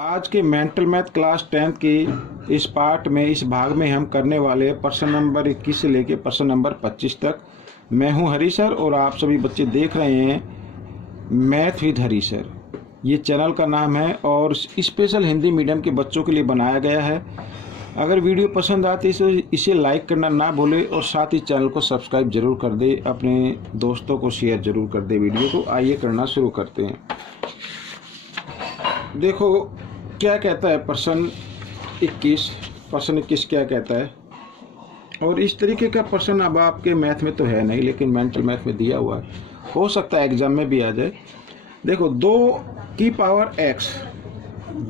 आज के mental math class 10th की इस पार्ट में इस भाग में हम करने वाले प्रश्न नंबर 21 से लेकर प्रश्न नंबर 25 तक। मैं हूं हरी सर और आप सभी बच्चे देख रहे हैं मैथ विद हरी सर। ये चैनल का नाम है और स्पेशल हिंदी मीडियम के बच्चों के लिए बनाया गया है। अगर वीडियो पसंद आती है तो इसे लाइक करना ना भूलें और साथ ही चैनल को सब्सक्राइब जरूर कर दे, अपने दोस्तों को शेयर जरूर कर दे वीडियो को। आइए करना शुरू करते हैं। देखो क्या कहता है प्रश्न 21 क्या कहता है। और इस तरीके का प्रश्न अब आपके मैथ में तो है नहीं, लेकिन मेंटल मैथ में दिया हुआ है, हो सकता है एग्जाम में भी आ जाए। देखो 2 की पावर x,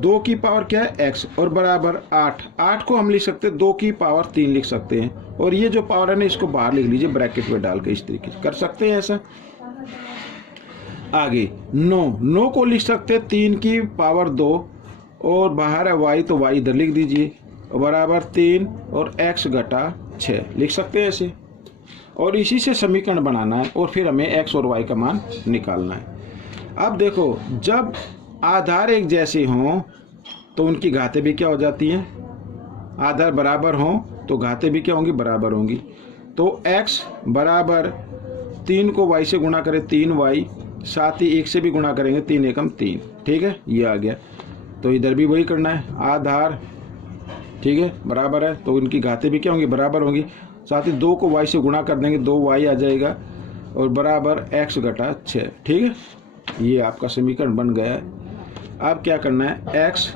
2 की पावर क्या है x और बराबर 8 को हम लिख सकते हैं 2 की पावर 3 लिख सकते हैं। और ये जो पावर है ना इसको बाहर लिख लीजिए ब्रैकेट में डाल के, इस तरीके से कर सकते हैं ऐसा। आगे 9 को लिख सकते हैं 3 की पावर 2 और बाहर है y तो y इधर लिख दीजिए बराबर 3 और x घटा 6 लिख सकते हैं ऐसे। और इसी से समीकरण बनाना है और फिर हमें x और y का मान निकालना है। अब देखो जब आधार एक जैसे हों तो उनकी घातें भी क्या हो जाती हैं, आधार बराबर हों तो घातें भी क्या होंगी, बराबर होंगी। तो x बराबर 3 को y से गुणा करें 3y, साथ ही 1 से भी गुणा करेंगे 3 एकम 3, ठीक है ये आ गया। तो इधर भी वही करना है, आधार ठीक है बराबर है तो इनकी घातें भी क्या होंगी, बराबर होंगी। साथ ही 2 को y से गुणा कर देंगे 2y आ जाएगा और बराबर x घटा 6, ठीक है ये आपका समीकरण बन गया है। अब क्या करना है, x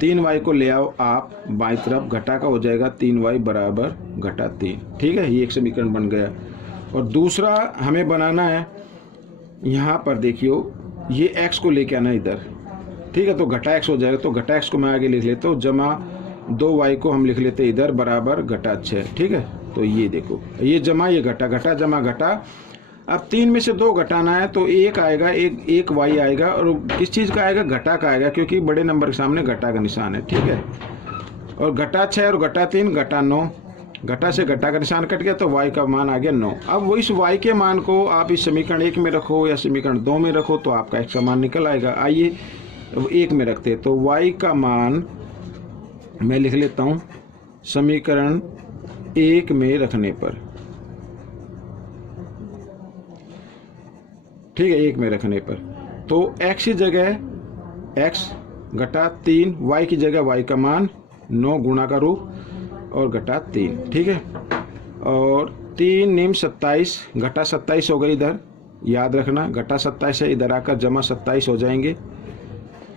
3y को ले आओ आप बाईं तरफ, घटा का हो जाएगा 3y बराबर घटा 3, ठीक है ये एक समीकरण बन गया। और दूसरा हमें बनाना है, यहाँ पर देखियो ये x को लेके आना इधर, ठीक है तो घटा x हो जाएगा। तो घटा x को मैं आगे लिख लेता हूँ, जमा 2y को हम लिख लेते इधर बराबर घटा 6, ठीक है। तो ये देखो ये जमा ये घटा, घटा जमा घटा। अब 3 में से 2 घटाना है तो 1 आएगा, एक y आएगा और किस चीज़ का आएगा, घटा का आएगा, क्योंकि बड़े नंबर के सामने घटा का निशान है, ठीक है। और घटा 6 और घटा 3 घटा 9, घटा से घटा का निशान कट गया तो y का मान आ गया 9। अब वो इस y के मान को आप इस समीकरण 1 में रखो या समीकरण 2 में रखो तो आपका x का मान निकल आएगा। आइए 1 में रखते हैं तो y का मान मैं लिख लेता हूँ समीकरण 1 में रखने पर, ठीक है 1 में रखने पर तो x की जगह x घटा 3, y की जगह y का मान 9 गुणा का रूप और घटा 3, ठीक है। और 3 निम 27 घटा 27 हो गई, इधर याद रखना घटा 27 है, इधर आकर जमा 27 हो जाएंगे।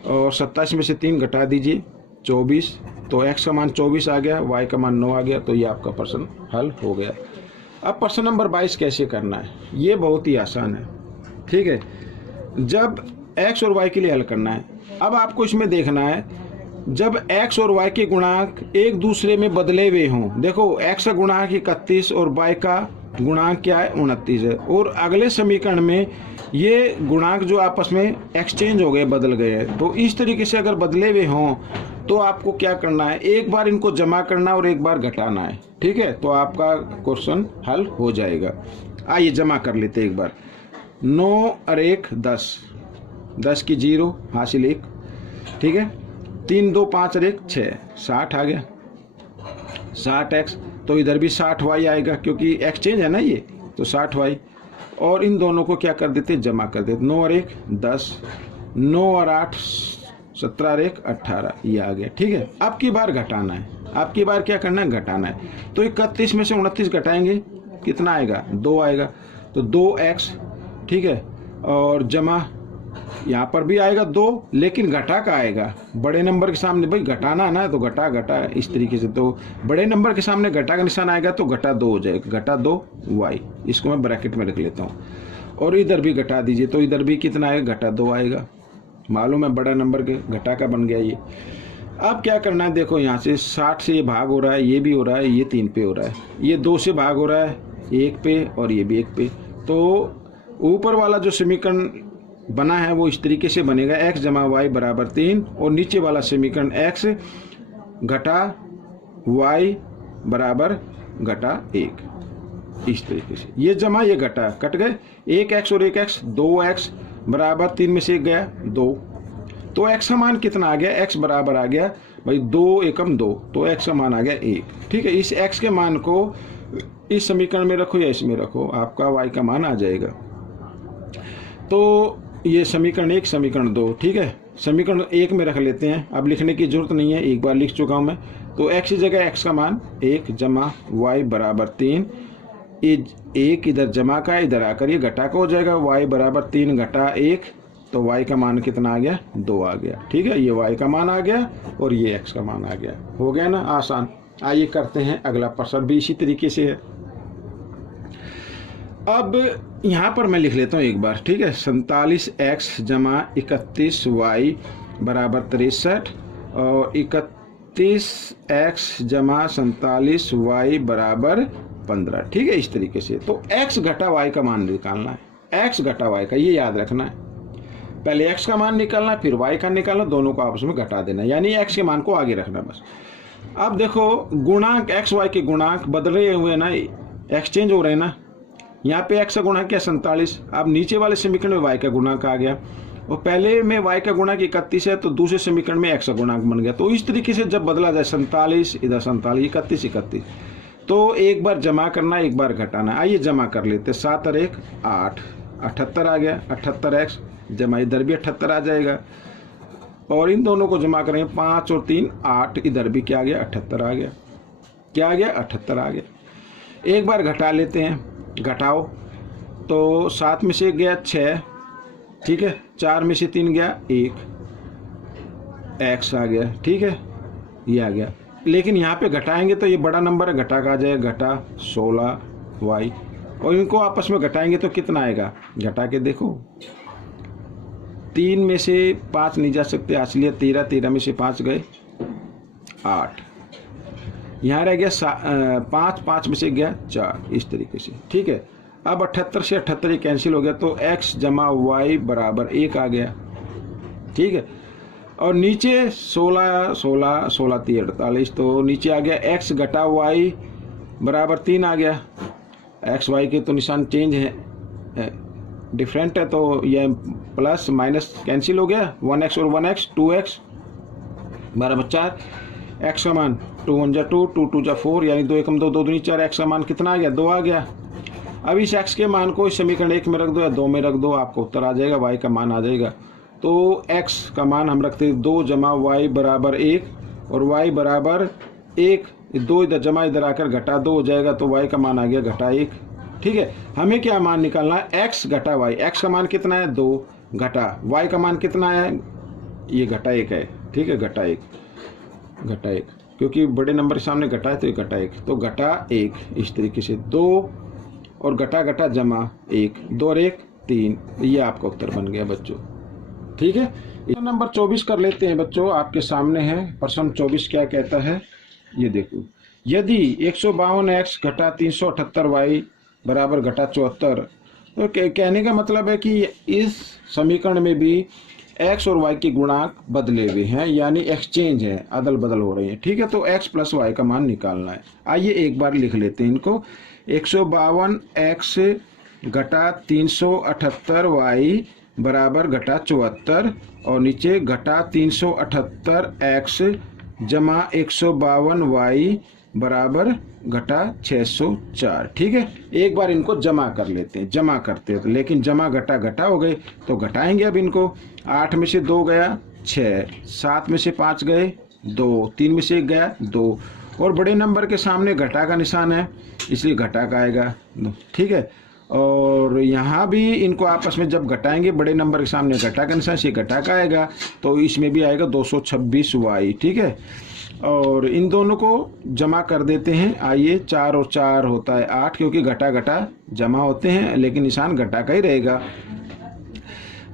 और 27 में से 3 घटा दीजिए 24, तो x का मान 24 आ गया, y का मान 9 आ गया। तो ये आपका प्रश्न हल हो गया। अब प्रश्न नंबर 22 कैसे करना है, ये बहुत ही आसान है, ठीक है। जब x और y के लिए हल करना है, अब आपको इसमें देखना है जब x और y के गुणांक एक दूसरे में बदले हुए हों। देखो x का गुणांक 31 और y का गुणांक क्या है 29 है, और अगले समीकरण में ये गुणांक जो आपस में एक्सचेंज हो गए, बदल गए हैं। तो इस तरीके से अगर बदले हुए हों तो आपको क्या करना है, एक बार इनको जमा करना और एक बार घटाना है, ठीक है। तो आपका क्वेश्चन हल हो जाएगा। आइए जमा कर लेते एक बार। 9 और 1 10, 10 की 0 हासिल 1, ठीक है। 3 2 5 और 1 6, 60 आ गया 60x। तो इधर भी 60y आएगा क्योंकि एक्सचेंज है ना ये, तो 60y। और इन दोनों को क्या कर देते, जमा कर देते। 9 और 1 10, 9 और 8 17 और 1 18, ये आ गया, ठीक है। अब की बार घटाना है, अब की बार क्या करना है, घटाना है। तो 31 में से 29 घटाएंगे कितना आएगा, 2 आएगा, तो 2x, ठीक है। और जमा यहाँ पर भी आएगा 2, लेकिन घटा का आएगा, बड़े नंबर के सामने भाई घटाना है ना, तो घटा घटा इस तरीके से। तो बड़े नंबर के सामने घटा का निशान आएगा तो घटा 2 हो जाएगा, घटा 2y, इसको मैं ब्रैकेट में रख लेता हूँ। और इधर भी घटा दीजिए तो इधर भी कितना आएगा, घटा 2 आएगा। मालूम है बड़ा नंबर के घटा का बन गया ये। अब क्या करना है, देखो यहाँ से 60 से ये भाग हो रहा है, ये भी हो रहा है, ये 3 पे हो रहा है, ये 2 से भाग हो रहा है 1 पे और ये भी 1 पे। तो ऊपर वाला जो समीकरण बना है वो इस तरीके से बनेगा, x जमा y बराबर 3, और नीचे वाला समीकरण x घटा y बराबर घटा 1, इस तरीके से। ये जमा ये घटा कट गए, 1x और 1x 2x बराबर 3 में से 1 गया 2, तो x का मान कितना आ गया, x बराबर आ गया भाई 2 एकम 2, तो x का मान आ गया 1। ठीक है, इस x के मान को इस समीकरण में रखो या इसमें रखो, आपका y का मान आ जाएगा। तो ये समीकरण 1, समीकरण 2, ठीक है, समीकरण 1 में रख लेते हैं, अब लिखने की जरूरत नहीं है, एक बार लिख चुका हूँ मैं। तो x की जगह x का मान 1 जमा y बराबर 3, 1 इधर जमा का, इधर आकर ये घटा का हो जाएगा, y बराबर 3 घटा 1, तो y का मान कितना आ गया, 2 आ गया। ठीक है, ये y का मान आ गया और ये x का मान आ गया। हो गया ना आसान। आइए करते हैं अगला प्रश्न भी इसी तरीके से है। अब यहाँ पर मैं लिख लेता हूँ एक बार, ठीक है, 47x जमा 31y बराबर 63 और 31x जमा 47y बराबर 15। ठीक है, इस तरीके से। तो x घटा y का मान निकालना है, x घटा y का, ये याद रखना है। पहले x का मान निकालना, फिर y का निकालना, दोनों को आपस में घटा देना, यानी x के मान को आगे रखना बस। अब देखो गुणांक x y के गुणांक बदले हुए ना, एक्सचेंज हो रहे हैं ना। यहाँ पे x का गुणांक क्या 47, अब नीचे वाले समीकरण में y का गुणांक आ गया, और पहले में y का गुणांक 31 है, तो दूसरे समीकरण में x का गुणांक बन गया। तो इस तरीके से जब बदला जाए 47 इधर 47, 31 31, तो एक बार जमा करना, एक बार घटाना। आइए जमा कर लेते, 7 और 1 8, 78 आ गया, 78x जमा इधर भी 78 आ जाएगा, और इन दोनों को जमा करेंगे 5 और 3 8, इधर भी क्या आ गया 78 आ गया, क्या आ गया 78 आ गया। एक बार घटा लेते हैं, घटाओ, तो 7 में से 1 गया 6, ठीक है, 4 में से 3 गया 1, x आ गया। ठीक है, ये आ गया, लेकिन यहाँ पे घटाएंगे तो ये बड़ा नंबर है, घटा का आ जाएगा, घटा 16y, और इनको आपस में घटाएंगे तो कितना आएगा, घटा के देखो, 3 में से 5 नहीं जा सकते, असलियत 13, 13 में से 5 गए 8, यहाँ रह गया 5, 5 में से गया 4, इस तरीके से। ठीक है, अब 78 से 78 ये कैंसिल हो गया, तो x जमा y बराबर 1 आ गया। ठीक है, और नीचे 16 16 16 3 48, तो नीचे आ गया x घटा y बराबर 3 आ गया। x y के तो निशान चेंज है, डिफरेंट है, तो यह प्लस माइनस कैंसिल हो गया, 1x और 1x 2x बराबर 4, x का मान 2 1 जा 2, 2 2 जा 4, यानी 2 एकम 2, 2 दूनी 4, x का मान कितना आ गया, 2 आ गया। अब इस x के मान को इस समीकरण 1 में रख दो या 2 में रख दो, आपको उत्तर आ जाएगा, y का मान आ जाएगा। तो x का मान हम रखते हैं 2 जमा y बराबर 1, और y बराबर 1, 2 इधर जमा इधर आकर घटा 2 हो जाएगा, तो y का मान आ गया घटा 1। ठीक है, हमें क्या मान निकालना है, x घटा y, x का मान कितना है 2, घटा y का मान कितना है, ये घटा 1 है। ठीक है, घटा 1, घटा 1, क्योंकि बड़े नंबर के सामने घटा है तो ये घटा 1, तो घटा 1, इस तरीके से 2 और घटा घटा जमा 1, 2 और 1 3, ये आपका उत्तर बन गया बच्चों। ठीक है, नंबर 24 कर लेते हैं बच्चों, आपके सामने है प्रश्न 24 क्या कहता है, ये देखो, यदि 152x घटा 378y बराबर घटा 74, तो कहने का मतलब है कि इस समीकरण में भी x और y के गुणांक बदले हुए हैं, यानी एक्सचेंज है, अदल बदल हो रही है। ठीक है, तो x प्लस y का मान निकालना है। आइए एक बार लिख लेते हैं इनको, 152x घटा 378y बराबर घटा 74, और नीचे घटा 378x जमा 152y बराबर घटा 604। ठीक है, एक बार इनको जमा कर लेते हैं, जमा करते हैं, लेकिन जमा घटा घटा हो गए तो घटाएंगे अब इनको। 8 में से 2 गया 6, 7 में से 5 गए 2, 3 में से 1 गया 2, और बड़े नंबर के सामने घटा का निशान है, इसलिए घटा का आएगा। ठीक है, और यहाँ भी इनको आपस में जब घटाएंगे, बड़े नंबर के सामने घटा का निशान, से घटा का आएगा, तो इसमें भी आएगा 226y। ठीक है, और इन दोनों को जमा कर देते हैं। आइए, 4 और 4 होता है 8, क्योंकि घटा घटा जमा होते हैं, लेकिन निशान घटा का ही रहेगा,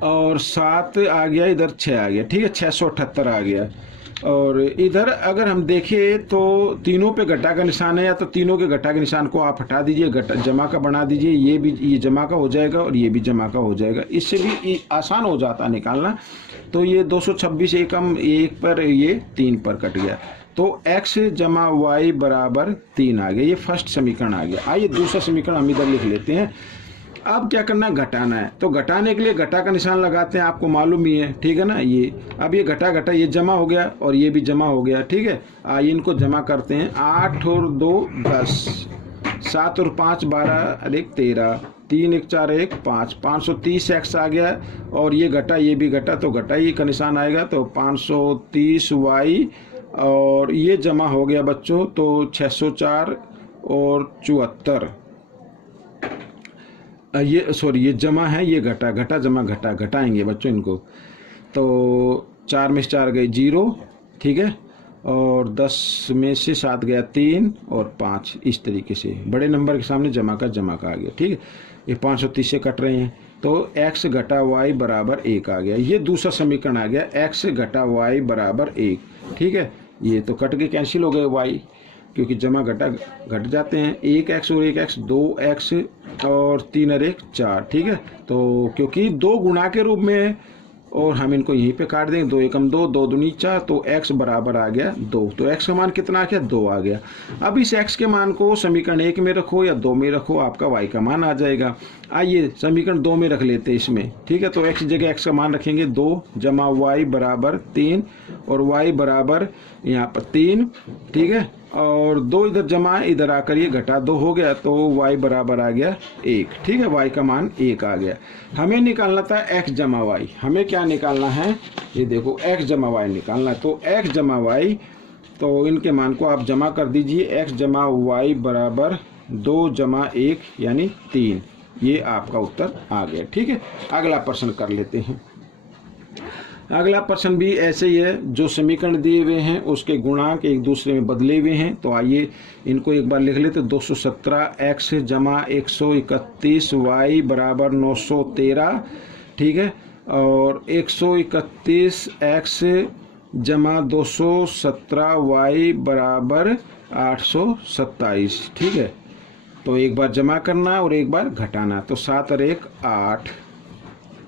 और 7 आ गया, इधर 6 आ गया। ठीक है, 678 आ गया, और इधर अगर हम देखें तो तीनों पे घटा का निशान है, या तो तीनों के घटा के निशान को आप हटा दीजिए, घटा जमा का बना दीजिए, ये भी ये जमा का हो जाएगा और ये भी जमा का हो जाएगा, इससे भी आसान हो जाता निकालना। तो ये 226 एकम 1 पर, ये 3 पर कट गया, तो x जमा y बराबर 3 आ गया, ये फर्स्ट समीकरण आ गया। आइए दूसरा समीकरण हम इधर लिख लेते हैं, अब क्या करना है, घटाना है। तो घटाने के लिए घटा का निशान लगाते हैं, आपको मालूम ही है, ठीक है ना। ये अब ये घटा घटा ये जमा हो गया और ये भी जमा हो गया, ठीक है। आइए इनको जमा करते हैं। 8 और 2 10, 7 और 5 12 और 1 13, 3 1 4 1 5, 530 x आ गया। और ये घटा ये भी घटा, तो घटा ही का निशान आएगा, तो 530 y और ये जमा हो गया बच्चों, तो 604 और 74। ये सॉरी ये जमा है, ये घटा, घटा जमा घटा, घटाएंगे बच्चों इनको। तो 4 में से 4 गए 0, ठीक है। और 10 में से 7 गया 3 और 5, इस तरीके से बड़े नंबर के सामने जमा का आ गया, ठीक है। ये 530 से कट रहे हैं, तो x घटा y बराबर 1 आ गया। ये दूसरा समीकरण आ गया, x घटा y बराबर 1, ठीक है। ये तो कट के कैंसिल हो गए y, क्योंकि जमा घटा घट जाते हैं। 1x और 1x 2x और 3 और 1 4, ठीक है। तो क्योंकि 2 गुणा के रूप में और हम इनको यहीं पे काट देंगे, 2 एकम 2, 2 दूनी 4, तो x बराबर आ गया 2। तो x का मान कितना आ गया, 2 आ गया। अब इस x के मान को समीकरण 1 में रखो या 2 में रखो, आपका y का मान आ जाएगा। आइए समीकरण 2 में रख लेते हैं इसमें, ठीक है। तो x की जगह x का मान रखेंगे 2 जमा y बराबर 3 और y बराबर यहाँ पर 3, ठीक है। और 2 इधर जमा, इधर आकर ये घटा 2 हो गया, तो y बराबर आ गया 1, ठीक है। y का मान 1 आ गया। हमें निकालना था x जमा y। हमें क्या निकालना है, ये देखो x जमा y निकालना है। तो x जमा y, तो इनके मान को आप जमा कर दीजिए। x जमा y बराबर 2 जमा 1 यानी 3। ये आपका उत्तर आ गया, ठीक है। अगला प्रश्न कर लेते हैं। अगला प्रश्न भी ऐसे ही है, जो समीकरण दिए हुए हैं उसके गुणांक एक दूसरे में बदले हुए हैं। तो आइए इनको एक बार लिख लेते। 217x जमा 131 y बराबर 913, ठीक है। और 131x जमा 217 y बराबर 827, ठीक है। तो एक बार जमा करना और एक बार घटाना। तो 7 और 1 8,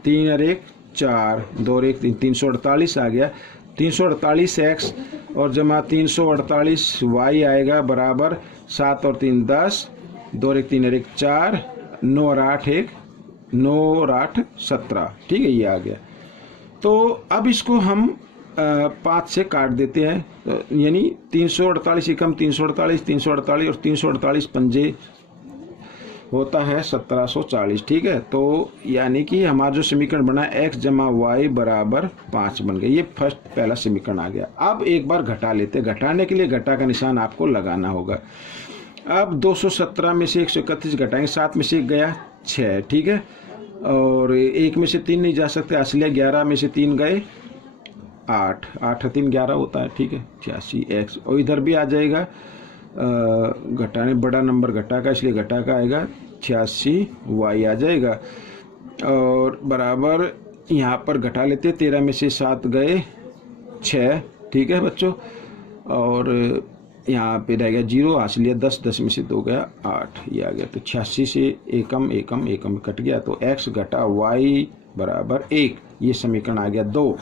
3 और 1 4, 2 और 1 3, 348 आ गया। 348x और जमा 348 y आएगा बराबर 7 और 3 10, 2 और 1 3 और 1 4, 9 और 8 1, 9 और 8 17, ठीक है। ये आ गया। तो अब इसको हम 5 से काट देते हैं, यानी 348 एकम 348, 348 और 348 पंजे होता है 1740, ठीक है। तो यानी कि हमारा जो समीकरण बना x जमा y बराबर 5 बन गया। ये पहला समीकरण आ गया। अब एक बार घटा लेते। घटाने के लिए घटा का निशान आपको लगाना होगा। अब 217 में से 131 घटाएंगे, 7 में से 1 गया 6, ठीक है। और 1 में से 3 नहीं जा सकते, इसलिए 11 में से 3 गए 8, 8 3 11 होता है, ठीक है। 86x और इधर भी आ जाएगा, घटाने बड़ा नंबर घटा का, इसलिए घटा का आएगा 86y आ जाएगा। और बराबर यहाँ पर घटा लेते। 13 में से 7 गए 6, ठीक है बच्चों। और यहाँ पे रह गया 0, हासिल लिया 10, 10 में से 2 गया 8, ये आ गया। तो 86 से एकम एकम एकम कट गया, तो x घटा y बराबर 1। ये समीकरण आ गया 2।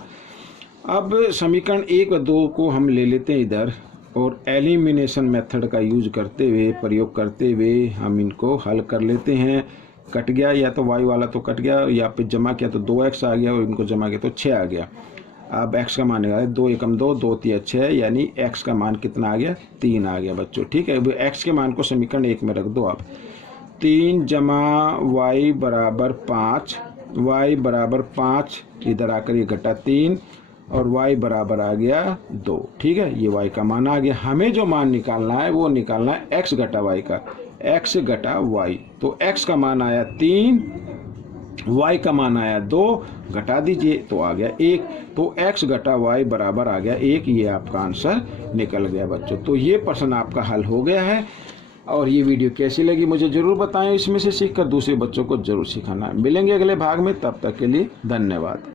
अब समीकरण 1 व 2 को हम ले लेते हैं इधर, और एलिमिनेशन मेथड का यूज करते हुए, प्रयोग करते हुए हम इनको हल कर लेते हैं। कट गया, या तो y वाला तो कट गया, या पे जमा किया तो 2x आ गया और इनको जमा किया तो 6 आ गया। अब x का मान है 2 एकम 2, 2 3 6, यानी x का मान कितना आ गया, 3 आ गया बच्चों, ठीक है। अब x के मान को समीकरण 1 में रख दो आप। 3 जमा y बराबर 5, y बराबर 5, इधर आकर ये घटा 3 और y बराबर आ गया 2, ठीक है। ये y का मान आ गया। हमें जो मान निकालना है वो निकालना है x घटा y का, x घटा y। तो x का मान आया 3, y का मान आया 2, घटा दीजिए तो आ गया 1। तो x घटा y बराबर आ गया 1। ये आपका आंसर निकल गया बच्चों। तो ये प्रश्न आपका हल हो गया है। और ये वीडियो कैसी लगी मुझे ज़रूर बताएं। इसमें से सीखकर दूसरे बच्चों को ज़रूर सिखाना। मिलेंगे अगले भाग में, तब तक के लिए धन्यवाद।